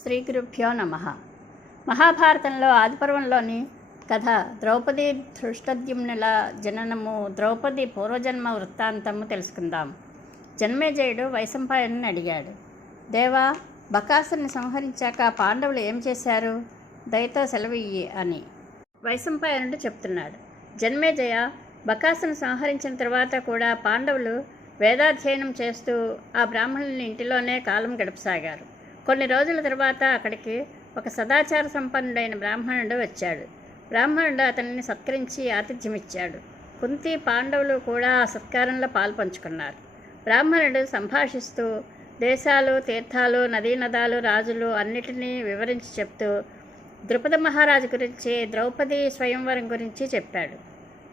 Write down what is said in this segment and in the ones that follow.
శ్రీ గురుభ్యో నమః. మహాభారతంలో ఆదిపర్వంలోని కథ ద్రౌపది ధృష్టద్యుమ్నుల జననము, ద్రౌపది పూర్వజన్మ వృత్తాంతము తెలుసుకుందాం. జన్మేజయుడు వైశంపాయనుని అడిగాడు, దేవా, బకాసుని సంహరించాక పాండవులు ఏం చేశారు? దయతో సెలవియ్యి అని. వైశంపాయనుడు చెప్తున్నాడు, జన్మేజయ, బకాసును సంహరించిన తర్వాత కూడా పాండవులు వేదాధ్యయనం చేస్తూ ఆ బ్రాహ్మణుని ఇంటిలోనే కాలం గడపసాగారు. కొన్ని రోజుల తర్వాత అక్కడికి ఒక సదాచార సంపన్నుడైన బ్రాహ్మణుడు వచ్చాడు. బ్రాహ్మణుడు అతనిని సత్కరించి ఆతిథ్యమిచ్చాడు. కుంతి, పాండవులు కూడా ఆ సత్కారంలో పాల్పంచుకున్నారు. బ్రాహ్మణుడు సంభాషిస్తూ దేశాలు, తీర్థాలు, నదీనదాలు, రాజులు అన్నిటినీ వివరించి చెప్తూ ద్రుపద మహారాజు గురించి, ద్రౌపది స్వయంవరం గురించి చెప్పాడు.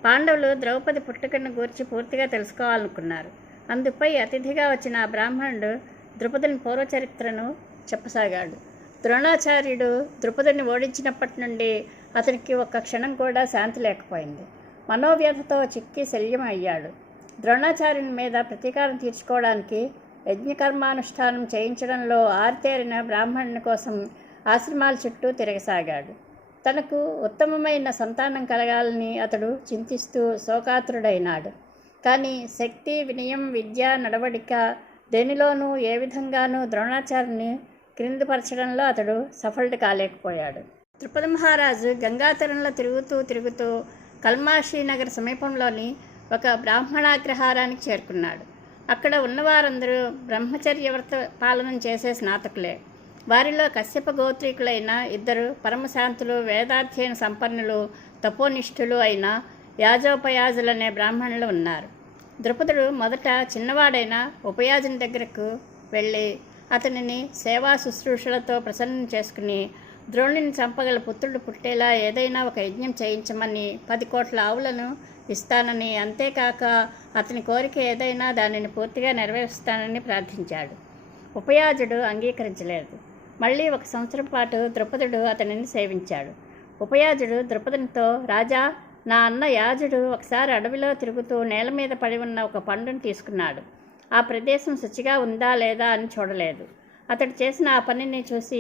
పాండవులు ద్రౌపది పుట్టుకను గూర్చి పూర్తిగా తెలుసుకోవాలనుకున్నారు. అందుపై అతిథిగా వచ్చిన ఆ బ్రాహ్మణుడు ద్రుపదుని పూర్వచరిత్రను చెప్పసాగాడు. ద్రోణాచార్యుడు ద్రుపదుని ఓడించినప్పటి నుండి అతనికి ఒక్క క్షణం కూడా శాంతి లేకపోయింది. మనోవ్యధతో చిక్కి శల్యం అయ్యాడు. ద్రోణాచార్యుని మీద ప్రతీకారం తీర్చుకోవడానికి యజ్ఞకర్మానుష్ఠానం చేయించడంలో ఆరితేరిన బ్రాహ్మణుని కోసం ఆశ్రమాల చుట్టూ తిరగసాగాడు. తనకు ఉత్తమమైన సంతానం కలగాలని అతడు చింతిస్తూ శోకాతురుడైనాడు. కానీ శక్తి, వినయం, విద్య, నడవడిక దేనిలోనూ ఏ విధంగానూ ద్రోణాచార్యుని క్రిందిపరచడంలో అతడు సఫలుడు కాలేకపోయాడు. ద్రుపద మహారాజు గంగాతరంలో తిరుగుతూ కల్మాషి నగర సమీపంలోని ఒక బ్రాహ్మణాగ్రహారానికి చేరుకున్నాడు. అక్కడ ఉన్నవారందరూ బ్రహ్మచర్య వ్రత పాలన చేసే స్నాతకులే. వారిలో కశ్యప గోత్రీకులైన ఇద్దరు పరమశాంతులు, వేదాధ్యయన సంపన్నులు, తపోనిష్ఠులు అయిన యాజోపయాజులనే బ్రాహ్మణులు ఉన్నారు. ద్రుపదుడు మొదట చిన్నవాడైన ఉపయాజుని దగ్గరకు వెళ్ళి అతనిని సేవా శుశ్రూషలతో ప్రసన్నం చేసుకుని ద్రోణుని చంపగల పుత్రుడు పుట్టేలా ఏదైనా ఒక యజ్ఞం చేయించమని, 10 కోట్ల ఆవులను ఇస్తానని, అంతేకాక అతని కోరిక ఏదైనా దానిని పూర్తిగా నెరవేరుస్తానని ప్రార్థించాడు. ఉపయాజుడు అంగీకరించలేదు. మళ్ళీ 1 సంవత్సరం పాటు ద్రుపదుడు అతనిని సేవించాడు. ఉపయాజుడు ద్రుపదునితో, రాజా, నా అన్న యాజుడు ఒకసారి అడవిలో తిరుగుతూ నేల మీద పడి ఉన్న ఒక పండును తీసుకున్నాడు. ఆ ప్రదేశం శుచిగా ఉందా లేదా అని చూడలేదు. అతడు చేసిన ఆ పనిని చూసి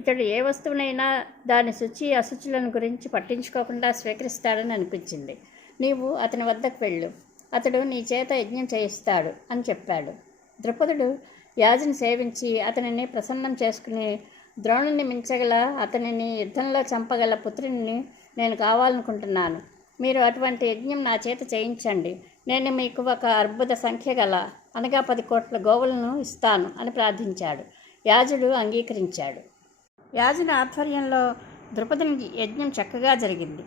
ఇతడు ఏ వస్తువునైనా దాని శుచి అశుచులను గురించి పట్టించుకోకుండా స్వీకరిస్తాడని అనిపించింది. నీవు అతని వద్దకు వెళ్ళు, అతడు నీ చేత యజ్ఞం చేయిస్తాడు అని చెప్పాడు. ద్రుపదుడు యాజుని సేవించి అతనిని ప్రసన్నం చేసుకుని, ద్రోణుని మించగల, అతనిని యుద్ధంలో చంపగల పుత్రుని నేను కావాలనుకుంటున్నాను. మీరు అటువంటి యజ్ఞం నా చేత చేయించండి. నేను మీకు ఒక అర్బుద సంఖ్య గల, అనగా 10 కోట్ల గోవులను ఇస్తాను అని ప్రార్థించాడు. యాజుడు అంగీకరించాడు. యాజుని ఆధ్వర్యంలో ద్రుపదుని యజ్ఞం చక్కగా జరిగింది.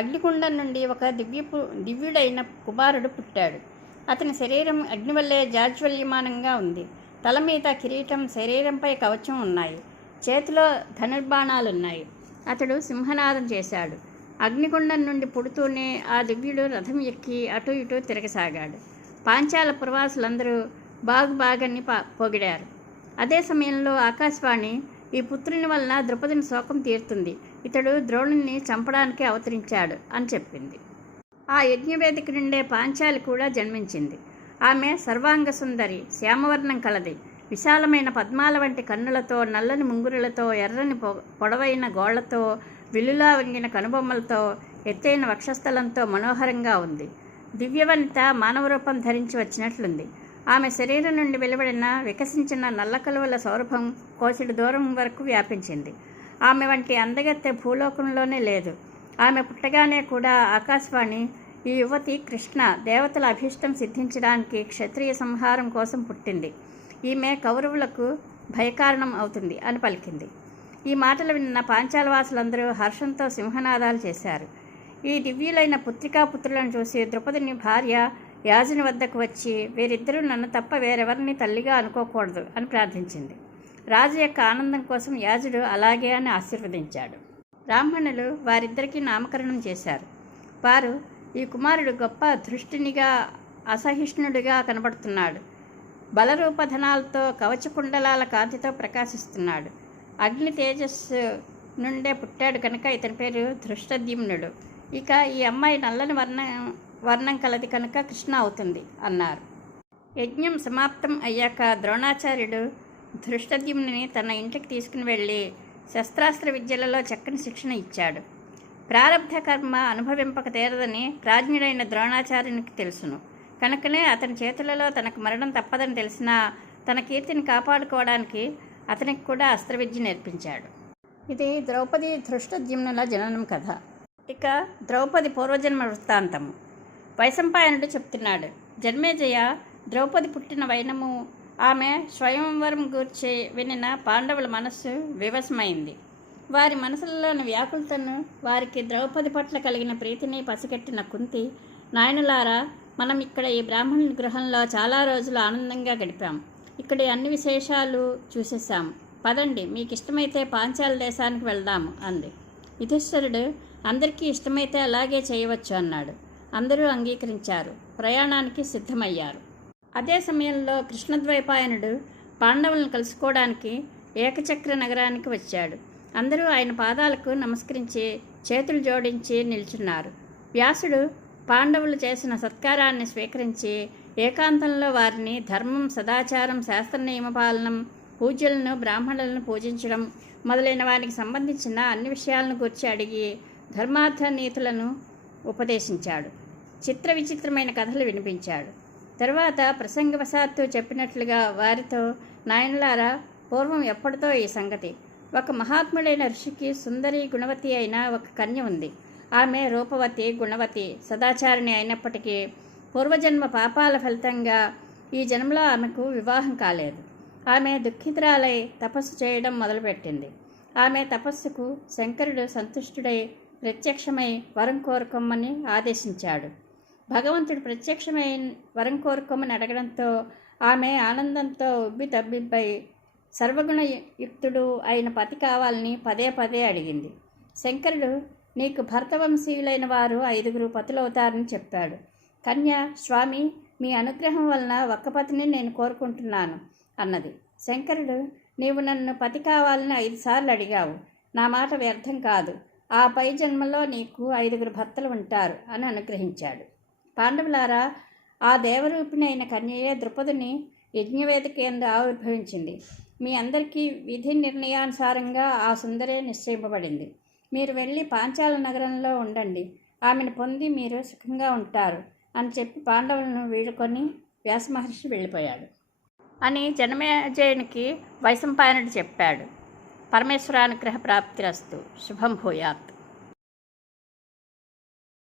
అగ్నికుండం నుండి ఒక దివ్యుడైన కుమారుడు పుట్టాడు. అతని శరీరం అగ్ని వల్లే జాజ్వల్యమానంగా ఉంది. తల మీద కిరీటం, శరీరంపై కవచం ఉన్నాయి. చేతిలో ధనుర్బాణాలున్నాయి. అతడు సింహనాదం చేశాడు. అగ్నిగుండం నుండి పుడుతూనే ఆ దివ్యుడు రథం ఎక్కి అటు ఇటు తిరగసాగాడు. పాంచాల పురవాసులందరూ బాగని పొగిడారు. అదే సమయంలో ఆకాశవాణి, ఈ పుత్రుని వలన ద్రుపదుని శోకం తీరుతుంది, ఇతడు ద్రోణుని చంపడానికి అవతరించాడు అని చెప్పింది. ఆ యజ్ఞవేదిక నుండే పాంచాలి కూడా జన్మించింది. ఆమె సర్వాంగ సుందరి, శ్యామవర్ణం కలది. విశాలమైన పద్మాల వంటి కన్నులతో, నల్లని ముంగురులతో, ఎర్రని పొడవైన గోళ్లతో, విల్లులా వంగిన కనుబొమ్మలతో, ఎత్తైన వక్షస్థలంతో మనోహరంగా ఉంది. దివ్యవనిత మానవ రూపం ధరించి వచ్చినట్లుంది. ఆమె శరీరం నుండి వెలువడిన వికసించిన నల్ల కలువల సౌరభం కోసెడు దూరం వరకు వ్యాపించింది. ఆమె వంటి అందగత్తె భూలోకంలోనే లేదు. ఆమె పుట్టగానే కూడా ఆకాశవాణి, ఈ యువతి కృష్ణ, దేవతల అభీష్టం సిద్ధించడానికి క్షత్రియ సంహారం కోసం పుట్టింది. ఈమె కౌరవులకు భయకారణం అవుతుంది అని పలికింది. ఈ మాటలు విన్న పాంచాలవాసులందరూ హర్షంతో సింహనాదాలు చేశారు. ఈ దివ్యులైన పుత్రికాపుత్రులను చూసి ద్రుపదుని భార్య యాజుని వద్దకు వచ్చి, వీరిద్దరూ నన్ను తప్ప వేరెవరిని తల్లిగా అనుకోకూడదు అని ప్రార్థించింది. రాజు యొక్క ఆనందం కోసం యాజుడు అలాగే అని ఆశీర్వదించాడు. బ్రాహ్మణులు వారిద్దరికీ నామకరణం చేశారు. వారు, ఈ కుమారుడు గొప్ప ధృష్టునిగా, అసహిష్ణుడిగా కనబడుతున్నాడు. బలరూపధనాలతో, కవచకుండలాల కాంతితో ప్రకాశిస్తున్నాడు. అగ్ని తేజస్సు నుండే పుట్టాడు కనుక ఇతని పేరు ధృష్టద్యుమ్నుడు. ఇక ఈ అమ్మాయి నల్లని వర్ణం కలది కనుక కృష్ణ అవుతుంది అన్నారు. యజ్ఞం సమాప్తం అయ్యాక ద్రోణాచార్యుడు ధృష్టద్యుమ్నుని తన ఇంటికి తీసుకుని వెళ్ళి శస్త్రాస్త్ర విద్యలలో చక్కని శిక్షణ ఇచ్చాడు. ప్రారబ్ధ కర్మ అనుభవింపక తీరదని ప్రాజ్ఞుడైన ద్రోణాచార్యునికి తెలుసును. కనుకనే అతని చేతులలో తనకు మరణం తప్పదని తెలిసినా తన కీర్తిని కాపాడుకోవడానికి అతనికి కూడా అస్త్రవిద్య నేర్పించాడు. ఇది ద్రౌపది ధృష్టద్యుమ్నుల జననం కథ. ఇక ద్రౌపది పూర్వజన్మ వృత్తాంతము. వైశంపాయనుడు చెప్తున్నాడు. జన్మేజయ, ద్రౌపది పుట్టిన వైనము ఆమె స్వయంవరం గూర్చి వినిన పాండవుల మనస్సు వివశమైంది. వారి మనసులలోని వ్యాకులతను, వారికి ద్రౌపది పట్ల కలిగిన ప్రీతిని పసిగట్టిన కుంతి, నాయనలారా, మనం ఇక్కడ ఈ బ్రాహ్మణుని గృహంలో చాలా రోజులు ఆనందంగా గడిపాం. ఇక్కడి అన్ని విశేషాలు చూసేసాం. పదండి, మీకు ఇష్టమైతే పాంచాల దేశానికి వెళ్దాము అంది. యుధిష్ఠిరుడు, అందరికీ ఇష్టమైతే అలాగే చేయవచ్చు అన్నాడు. అందరూ అంగీకరించారు. ప్రయాణానికి సిద్ధమయ్యారు. అదే సమయంలో కృష్ణద్వైపాయనుడు పాండవులను కలుసుకోవడానికి ఏకచక్ర నగరానికి వచ్చాడు. అందరూ ఆయన పాదాలకు నమస్కరించి చేతులు జోడించి నిల్చున్నారు. వ్యాసుడు పాండవులు చేసిన సత్కారాన్ని స్వీకరించి ఏకాంతంలో వారిని ధర్మం, సదాచారం, శాస్త్ర నియమపాలనం, పూజ్యులను, బ్రాహ్మణులను పూజించడం మొదలైన వారికి సంబంధించిన అన్ని విషయాలను గురించి అడిగి ధర్మార్థ నీతులను ఉపదేశించాడు. చిత్ర విచిత్రమైన కథలు వినిపించాడు. తరువాత ప్రసంగవశాత్తు చెప్పినట్లుగా వారితో, నాయనలారా, పూర్వం ఎప్పటితో ఈ సంగతి. ఒక మహాత్ముడైన ఋషికి సుందరి, గుణవతి అయిన ఒక కన్య ఉంది. ఆమె రూపవతి, గుణవతి, సదాచారిణి అయినప్పటికీ పూర్వజన్మ పాపాల ఫలితంగా ఈ జన్మలో ఆమెకు వివాహం కాలేదు. ఆమె దుఃఖితురాలై తపస్సు చేయడం మొదలుపెట్టింది. ఆమె తపస్సుకు శంకరుడు సంతుష్టుడై ప్రత్యక్షమై వరం కోరుకోమని ఆదేశించాడు. భగవంతుడు ప్రత్యక్షమై వరం కోరుకోమని అడగడంతో ఆమె ఆనందంతో ఉబ్బి తబ్బిబ్బై సర్వగుణయుక్తుడు అయిన పతి కావాలని పదే పదే అడిగింది. శంకరుడు, నీకు భర్తవంశీయులైన వారు 5 పతులవుతారని చెప్పాడు. కన్య, స్వామి, మీ అనుగ్రహం వలన ఒక్క పతిని నేను కోరుకుంటున్నాను అన్నది. శంకరుడు, నీవు నన్ను పతి కావాలని 5 సార్లు అడిగావు. నా మాట వ్యర్థం కాదు. ఆ పై జన్మలో నీకు 5 భర్తలు ఉంటారు అని అనుగ్రహించాడు. పాండవులారా, ఆ దేవరూపిణి అయిన కన్యయే ద్రుపదుని యజ్ఞవేదిక యందు ఆవిర్భవించింది. మీ అందరికీ విధి నిర్ణయానుసారంగా ఆ సుందరే నిశ్చయింపబడింది. మీరు వెళ్ళి పాంచాల నగరంలో ఉండండి. ఆమెను పొంది మీరు సుఖంగా ఉంటారు అని చెప్పి పాండవులను వీడుకొని వ్యాసమహర్షి వెళ్ళిపోయాడు అని జనమేజయునికి వైశంపాయనుడు చెప్పాడు. పరమేశ్వరానుగ్రహ ప్రాప్తిరస్తు. శుభం భూయాత్.